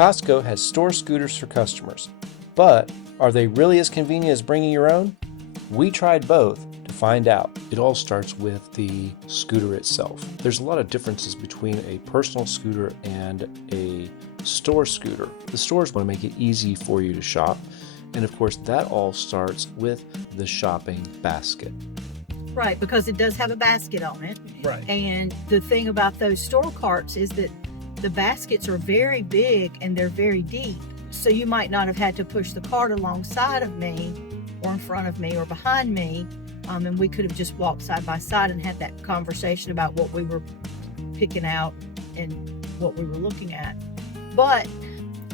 Costco has store scooters for customers, but are they really as convenient as bringing your own? We tried both to find out. It all starts with the scooter itself. There's a lot of differences between a personal scooter and a store scooter. The stores want to make it easy for you to shop, and of course that all starts with the shopping basket. Right, because it does have a basket on it. Right. And the thing about those store carts is that the baskets are very big and they're very deep. So you might not have had to push the cart alongside of me or in front of me or behind me. And we could have just walked side by side and had that conversation about what we were picking out and what we were looking at. But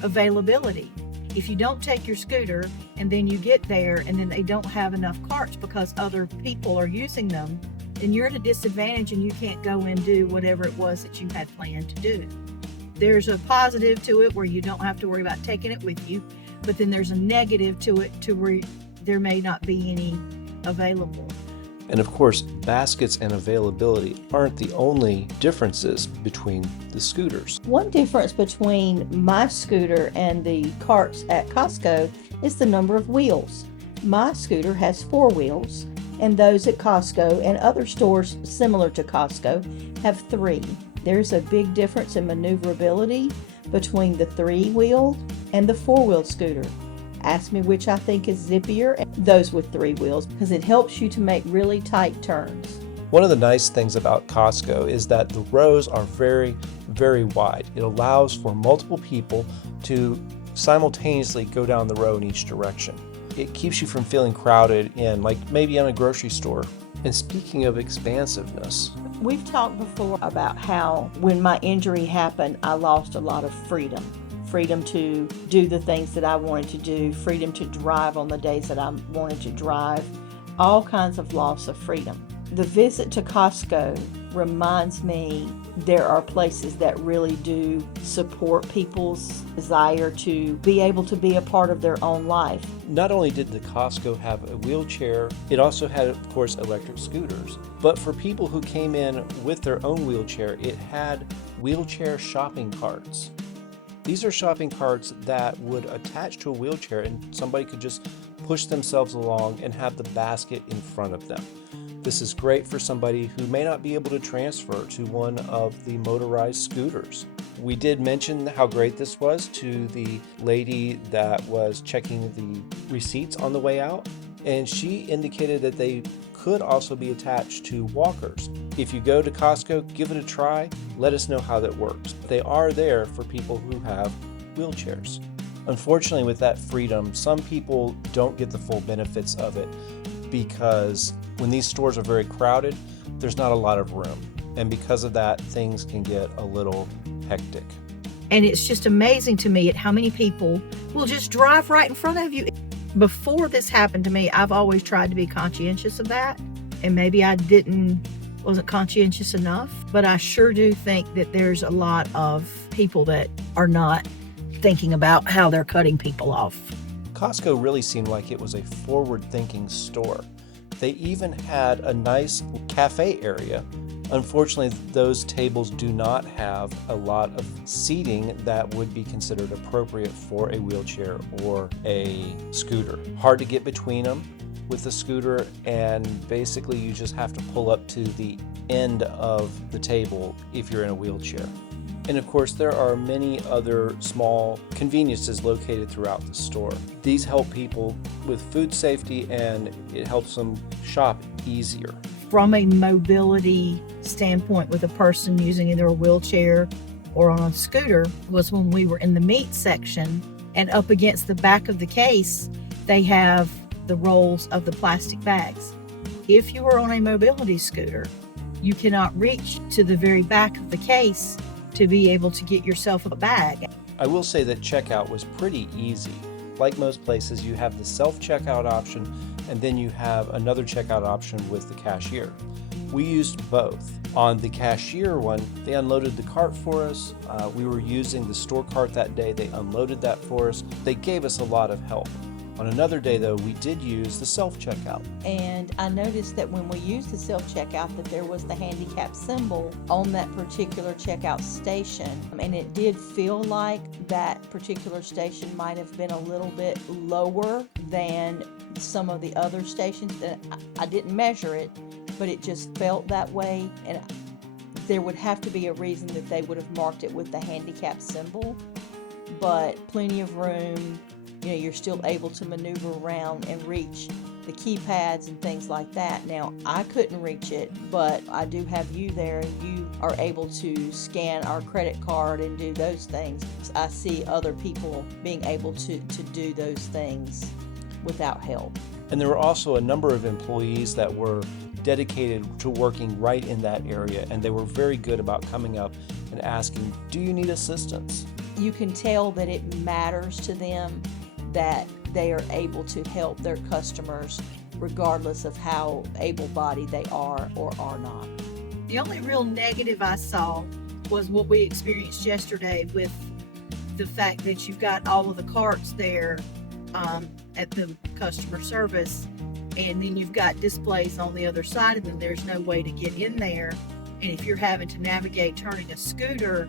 availability. If you don't take your scooter and then you get there and then they don't have enough carts because other people are using them, then you're at a disadvantage and you can't go and do whatever it was that you had planned to do. There's a positive to it where you don't have to worry about taking it with you, but then there's a negative to it to where there may not be any available. And of course, baskets and availability aren't the only differences between the scooters. One difference between my scooter and the carts at Costco is the number of wheels. My scooter has 4 wheels, and those at Costco and other stores similar to Costco have 3. There's a big difference in maneuverability between the 3-wheel and the 4-wheel scooter. Ask me which I think is zippier, those with 3 wheels, because it helps you to make really tight turns. One of the nice things about Costco is that the rows are very, very wide. It allows for multiple people to simultaneously go down the row in each direction. It keeps you from feeling crowded in, like maybe in a grocery store. And speaking of expansiveness, we've talked before about how when my injury happened, I lost a lot of freedom. Freedom to do the things that I wanted to do, freedom to drive on the days that I wanted to drive, all kinds of loss of freedom. The visit to Costco reminds me there are places that really do support people's desire to be able to be a part of their own life. Not only did the Costco have a wheelchair, it also had, of course, electric scooters. But for people who came in with their own wheelchair, it had wheelchair shopping carts. These are shopping carts that would attach to a wheelchair and somebody could just push themselves along and have the basket in front of them. This is great for somebody who may not be able to transfer to one of the motorized scooters. We did mention how great this was to the lady that was checking the receipts on the way out, and she indicated that they could also be attached to walkers. If you go to Costco, give it a try. Let us know how that works. They are there for people who have wheelchairs. Unfortunately, with that freedom, some people don't get the full benefits of it because when these stores are very crowded, there's not a lot of room. And because of that, things can get a little hectic. And it's just amazing to me at how many people will just drive right in front of you. Before this happened to me, I've always tried to be conscientious of that. And maybe I wasn't conscientious enough, but I sure do think that there's a lot of people that are not thinking about how they're cutting people off. Costco really seemed like it was a forward-thinking store. They even had a nice cafe area. Unfortunately, those tables do not have a lot of seating that would be considered appropriate for a wheelchair or a scooter. Hard to get between them with the scooter, and basically you just have to pull up to the end of the table if you're in a wheelchair. And of course, there are many other small conveniences located throughout the store. These help people with food safety, and it helps them shop easier. From a mobility standpoint with a person using either a wheelchair or on a scooter was when we were in the meat section, and up against the back of the case, they have the rolls of the plastic bags. If you are on a mobility scooter, you cannot reach to the very back of the case to be able to get yourself a bag. I will say that checkout was pretty easy. Like most places, you have the self-checkout option, and then you have another checkout option with the cashier. We used both. On the cashier one, they unloaded the cart for us. We were using the store cart that day. They unloaded that for us. They gave us a lot of help. On another day though, we did use the self-checkout. And I noticed that when we used the self-checkout that there was the handicap symbol on that particular checkout station. And it did feel like that particular station might have been a little bit lower than some of the other stations. I didn't measure it, but it just felt that way. And there would have to be a reason that they would have marked it with the handicap symbol. But plenty of room. You're still able to maneuver around and reach the keypads and things like that. Now, I couldn't reach it, but I do have you there, and you are able to scan our credit card and do those things. I see other people being able to do those things without help. And there were also a number of employees that were dedicated to working right in that area, and they were very good about coming up and asking, do you need assistance? You can tell that it matters to them that they are able to help their customers regardless of how able-bodied they are or are not. The only real negative I saw was what we experienced yesterday with the fact that you've got all of the carts there at the customer service, and then you've got displays on the other side, and then there's no way to get in there. And if you're having to navigate turning a scooter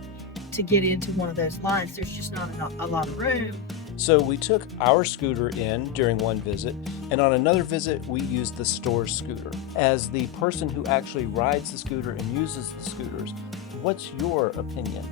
to get into one of those lines, there's just not a lot of room. So we took our scooter in during one visit, and on another visit we used the store scooter. As the person who actually rides the scooter and uses the scooters, what's your opinion?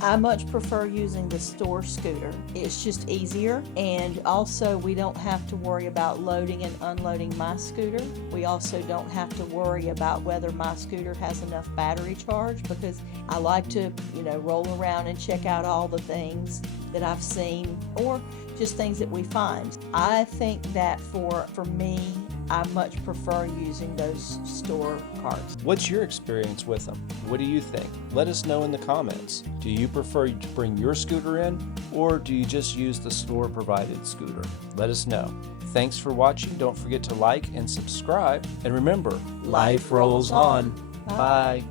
I much prefer using the store scooter. It's just easier, and also we don't have to worry about loading and unloading my scooter. We also don't have to worry about whether my scooter has enough battery charge, because I like to, roll around and check out all the things that I've seen or just things that we find. I think that for me, I much prefer using those store carts. What's your experience with them? What do you think? Let us know in the comments. Do you prefer to bring your scooter in, or do you just use the store provided scooter? Let us know. Thanks for watching. Don't forget to like and subscribe. And remember, life rolls on. Bye.